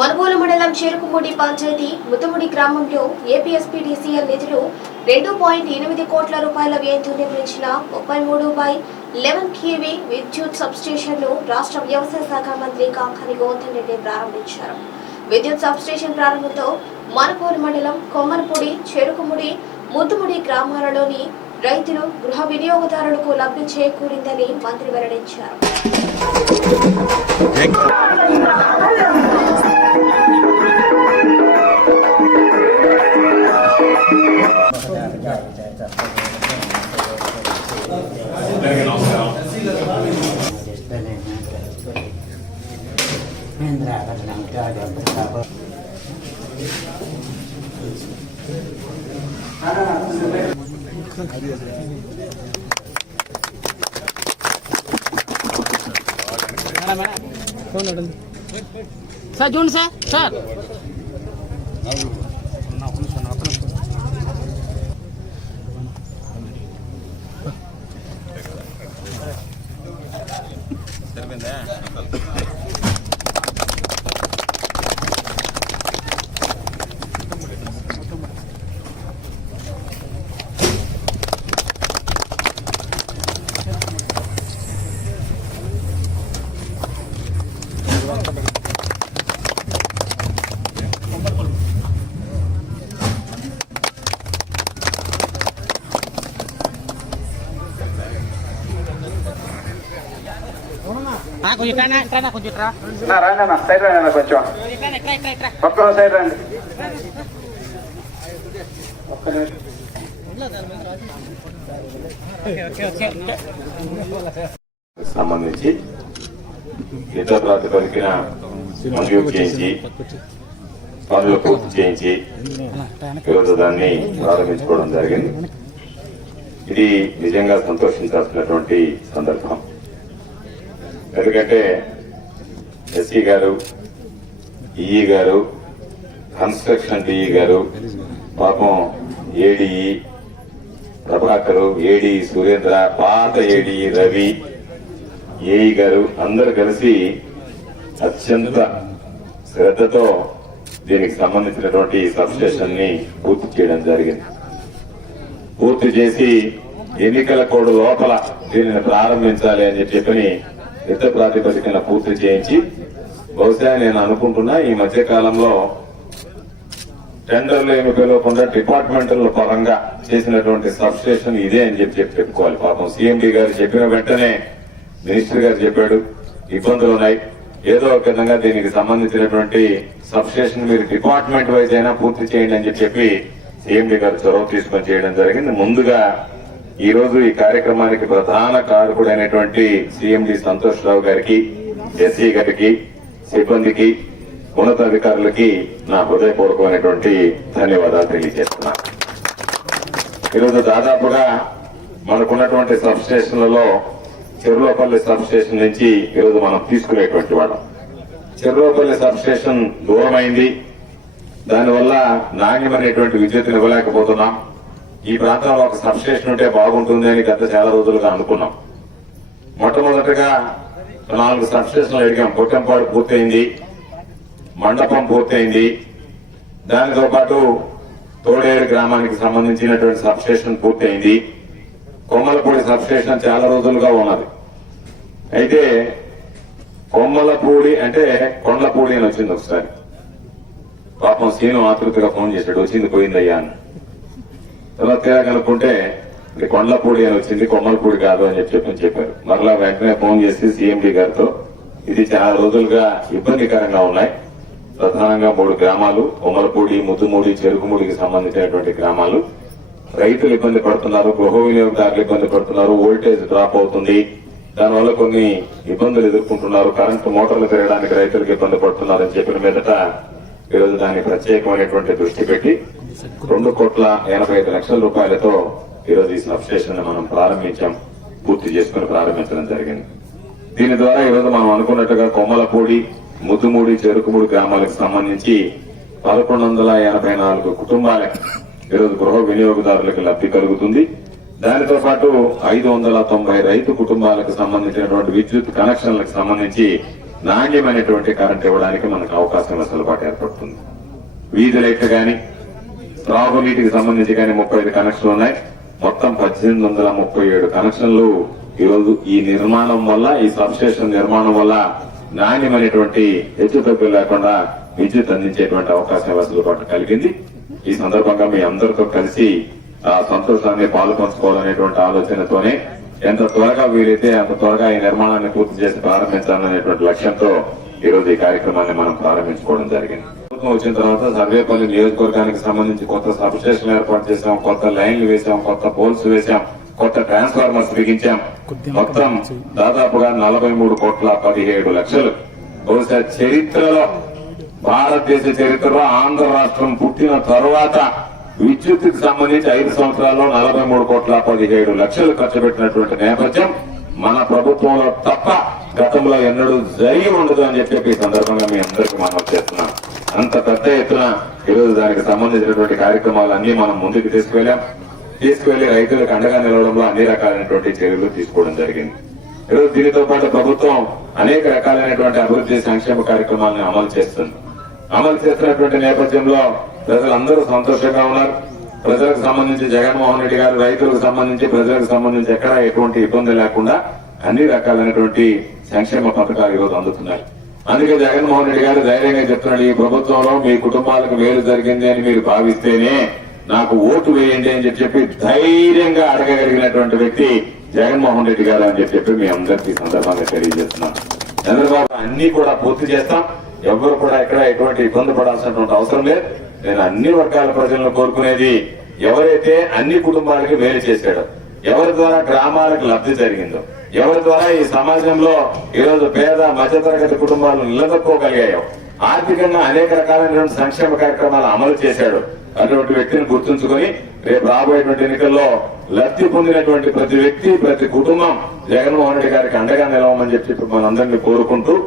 మనుగోలు మండలం చెరుకుముడి పంచాయతీ ముతుముడి గ్రామంలో ఏపీఎస్పీడీసీఎల్ నిధులు రెండు పాయింట్ ఎనిమిది కోట్ల రూపాయల వ్యయంతో నిర్మించిన ముప్పై మూడు బై లెవెన్ కేవీ విద్యుత్ సబ్స్టేషన్ను రాష్ట్ర వ్యవసాయ శాఖ మంత్రి కాకాని గౌతమ్ రెడ్డి ప్రారంభించారు. విద్యుత్ సబ్స్టేషన్ ప్రారంభంతో మనుగోలు మండలం కొమ్మరపూడి చెరుకుముడి ముద్దుముడి గ్రామాలలోని రైతులు గృహ వినియోగదారులకు లబ్ధి చేకూరిందని మంత్రి వెల్లడించారు. సార్ చూడండి సార్ సార్ Yeah. రండి అన్న సైడ్ రండి అన్న కొంచెం ఇట్రా అన్న, ఇట్రా ఇట్రా ఇట్రా ఒక్క సైడ్ రండి ఒక్క నిమిషం ఓకే ఓకే సంబంధించి యుద్ధ ప్రాతిపదికన మంజూరు చేయించి పనులు పూర్తి చేయించి ఈరోజు దాన్ని ప్రారంభించుకోవడం జరిగింది ఇది నిజంగా సంతోషించాల్సినటువంటి సందర్భం ఎందుకంటే ఎస్సీ గారు ఈఈ గారు కన్స్ట్రక్షన్ డిఈ గారు పాపం ఏడిఈ ప్రభాకరు ఏడి సురేంద్ర పాత ఏడి రవి ఏఈ గారు అందరు కలిసి అత్యంత శ్రద్ధతో దీనికి సంబంధించినటువంటి సబ్స్టేషన్ని పూర్తి చేయడం జరిగింది. పూర్తి చేసి ఎన్నికల కోడ్ లోపల దీనిని ప్రారంభించాలి అని చెప్పని యుద్ధ ప్రాతిపదికన పూర్తి చేయించి బహుశా నేను అనుకుంటున్నా ఈ మధ్య కాలంలో టెండర్లు ఏమి పిలవకుండా డిపార్ట్మెంటల్ పరంగా చేసినటువంటి సబ్స్టేషన్ ఇదే అని చెప్పి చెప్పి చెప్పుకోవాలి. పాపం సీఎండీ గారు చెప్పిన వెంటనే మినిస్టర్ గారు చెప్పాడు ఇబ్బందులు ఉన్నాయి ఏదో ఒక విధంగా దీనికి సంబంధించినటువంటి సబ్స్టేషన్ మీరు డిపార్ట్మెంట్ వైజ్ అయినా పూర్తి చేయండి అని చెప్పి సీఎండీ గారు చొరవ తీసుకొని చేయడం జరిగింది. ముందుగా ఈ రోజు ఈ కార్యక్రమానికి ప్రధాన కారకుడైనటువంటి సిఎండి సంతోష్ రావు గారికి ఎస్సీ గారికి సిబ్బందికి ఉన్నతాధికారులకి నా హృదయపూర్వకమైనటువంటి ధన్యవాదాలు తెలియజేస్తున్నాను ఈరోజు దాదాపుగా మనకున్నటువంటి సబ్ స్టేషన్లలో చెరువులపల్లి సబ్ స్టేషన్ నుంచి ఈరోజు మనం తీసుకునేటువంటి వాళ్ళం. చెరువులపల్లి సబ్ స్టేషన్ దూరమైంది. దానివల్ల నాణ్యమైనటువంటి విద్యుత్ ఇవ్వలేకపోతున్నాం. ఈ ప్రాంతంలో ఒక సబ్ స్టేషన్ ఉంటే బాగుంటుంది అని గత చాలా రోజులుగా అనుకున్నాం. మొట్టమొదటిగా నాలుగు సబ్ స్టేషన్లు అడిగాం. పొట్టంపాడు పూర్తయింది మండపం పూర్తయింది. దానితో పాటు తోడేరు గ్రామానికి సంబంధించినటువంటి సబ్ స్టేషన్ పూర్తయింది. కొమ్మలపూడి సబ్ స్టేషన్ చాలా రోజులుగా ఉన్నది. అయితే కొమ్మలపూడి అంటే కొండలపూడి అని వచ్చింది ఒకసారి. పాపం సీను ఆతృతగా ఫోన్ చేశాడు వచ్చింది పోయిందయ్యా అని. తర్వాత తీరా కనుక్కుంటే ఇది కొండలపూడి అని వచ్చింది కొమ్మలపూడి కాదు అని చెప్పి చెప్పని చెప్పారు. మరలా వెంటనే ఫోన్ చేసి సీఎండీ గారితో ఇది చాలా రోజులుగా ఇబ్బందికరంగా ఉన్నాయి. ప్రధానంగా మూడు గ్రామాలు కొమ్మలపూడి ముద్దుమూడి చెరుకుమూడికి సంబంధించినటువంటి గ్రామాలు. రైతులు ఇబ్బంది పడుతున్నారు గృహ వినియోగదారులు ఇబ్బంది పడుతున్నారు వోల్టేజ్ డ్రాప్ అవుతుంది. దానివల్ల కొన్ని ఇబ్బందులు ఎదుర్కొంటున్నారు. కరెంటు మోటార్లు తిరగడానికి రైతులకు ఇబ్బంది పడుతున్నారని చెప్పిన మీదట ఈరోజు దాన్ని ప్రత్యేకమైనటువంటి దృష్టి పెట్టి రెండు కోట్ల ఎనభై ఐదు లక్షల రూపాయలతో ఈరోజు ఈ సబ్ స్టేషన్ మనం ప్రారంభించాం. పూర్తి చేసుకుని ప్రారంభించడం జరిగింది. దీని ద్వారా ఈరోజు మనం అనుకున్నట్టుగా కొమ్మలపూడి ముద్దుమూడి చెరుకుమూడి గ్రామాలకు సంబంధించి పదకొండు వందల ఎనభై నాలుగు కుటుంబాలకు ఈరోజు గృహ వినియోగదారులకు లబ్ధి కలుగుతుంది. దానితో పాటు ఐదు వందల తొంభై రైతు కుటుంబాలకు సంబంధించినటువంటి విద్యుత్ కనెక్షన్లకు సంబంధించి నాణ్యమైనటువంటి కరెంట్ ఇవ్వడానికి మనకు అవకాశం వెసులుబాటు ఏర్పడుతుంది. వీధి లైట్లు కానీ త్రాగునీటికి సంబంధించి కానీ ముప్పై ఐదు కనెక్షన్లు ఉన్నాయి. మొత్తం పద్దెనిమిది వందల ముప్పై ఏడు కనెక్షన్లు ఈరోజు ఈ నిర్మాణం వల్ల ఈ సబ్స్టేషన్ నిర్మాణం వల్ల నాణ్యమైనటువంటి హెచ్చుతగ్గులు లేకుండా విద్యుత్ అందించేటువంటి అవకాశం వెసులుబాటు కలిగింది. ఈ సందర్భంగా మీ అందరితో కలిసి ఆ సంతోషాన్ని పాలు పంచుకోవాలనేటువంటి ఆలోచనతోనే ఎంత త్వరగా వీలైతే అంత త్వరగా ఈ నిర్మాణాన్ని పూర్తి చేసి ప్రారంభించాలనేటువంటి లక్ష్యంతో ఈ రోజు ఈ కార్యక్రమాన్ని మనం ప్రారంభించుకోవడం జరిగింది. ప్రభుత్వం వచ్చిన తర్వాత సర్వేపల్లి నియోజకవర్గానికి సంబంధించి కొత్త సబ్ స్టేషన్ ఏర్పాటు చేశాం కొత్త లైన్లు వేశాం కొత్త పోల్స్ వేశాం కొత్త ట్రాన్స్ఫార్మర్స్ బిగించాం. మొత్తం దాదాపుగా నలభై మూడు కోట్ల పదిహేడు లక్షలు. బహుశా చరిత్రలో భారతదేశ చరిత్రలో ఆంధ్ర రాష్ట్రం పుట్టిన తరువాత విద్యుత్తుకు సంబంధించి ఐదు సంవత్సరాల్లో నలభై మూడు కోట్ల పదిహేడు లక్షలు ఖర్చు పెట్టినటువంటి నేపథ్యం మన ప్రభుత్వంలో తప్ప గతంలో ఎన్నడూ జరిగి ఉండదు అని చెప్పి ఈ సందర్భంగా మీ అందరికీ మనం చేస్తున్నాం అంత పెద్ద ఎత్తున ఈరోజు దానికి సంబంధించినటువంటి కార్యక్రమాలు అన్ని మనం ముందుకు తీసుకువెళ్ళాం. తీసుకువెళ్ళి రైతులకు అండగా నిలవడంలో అన్ని రకాలైనటువంటి చర్యలు తీసుకోవడం జరిగింది. ఈరోజు దీనితో పాటు ప్రభుత్వం అనేక రకాలైనటువంటి అభివృద్ధి సంక్షేమ కార్యక్రమాలను అమలు చేస్తుంది. అమలు చేస్తున్నటువంటి నేపథ్యంలో ప్రజలందరూ సంతోషంగా ఉన్నారు. ప్రజలకు సంబంధించి జగన్మోహన్ రెడ్డి గారు రైతులకు సంబంధించి ప్రజలకు సంబంధించి ఎక్కడ ఎటువంటి ఇబ్బంది లేకుండా అన్ని రకాలైనటువంటి సంక్షేమ పథకాలు ఈరోజు అందుతున్నాయి అందుకే జగన్మోహన్ రెడ్డి గారు ధైర్యంగా చెప్తున్నాడు ఈ ప్రభుత్వంలో మీ కుటుంబాలకు మేలు జరిగింది అని మీరు భావిస్తేనే నాకు ఓటు వేయండి అని చెప్పి ధైర్యంగా అడగగలిగినటువంటి వ్యక్తి జగన్మోహన్ రెడ్డి గారు అని చెప్పి మీ అందరికీ సందర్భంగా తెలియజేస్తున్నాం. చంద్రబాబు అన్ని కూడా పూర్తి చేస్తాం. ఎవరు కూడా ఎక్కడ ఎటువంటి ఇబ్బంది పడాల్సినటువంటి అవసరం లేదు. నేను అన్ని వర్గాల ప్రజలను కోరుకునేది ఎవరైతే అన్ని కుటుంబాలకి మేలు చేశాడో ఎవరి ద్వారా గ్రామాలకు లబ్ధి జరిగిందో ఎవరి ద్వారా ఈ సమాజంలో ఈరోజు పేద మధ్యతరగతి కుటుంబాలు నిలదొక్కోగలిగాయో ఆర్థికంగా అనేక రకాలైనటువంటి సంక్షేమ కార్యక్రమాలు అమలు చేశాడు అటువంటి వ్యక్తిని గుర్తుంచుకొని రేపు రాబోయేటువంటి ఎన్నికల్లో లబ్ధి పొందినటువంటి ప్రతి వ్యక్తి ప్రతి కుటుంబం జగన్మోహన్ రెడ్డి గారికి అండగా నిలవమని చెప్పి మనందరినీ కోరుకుంటూ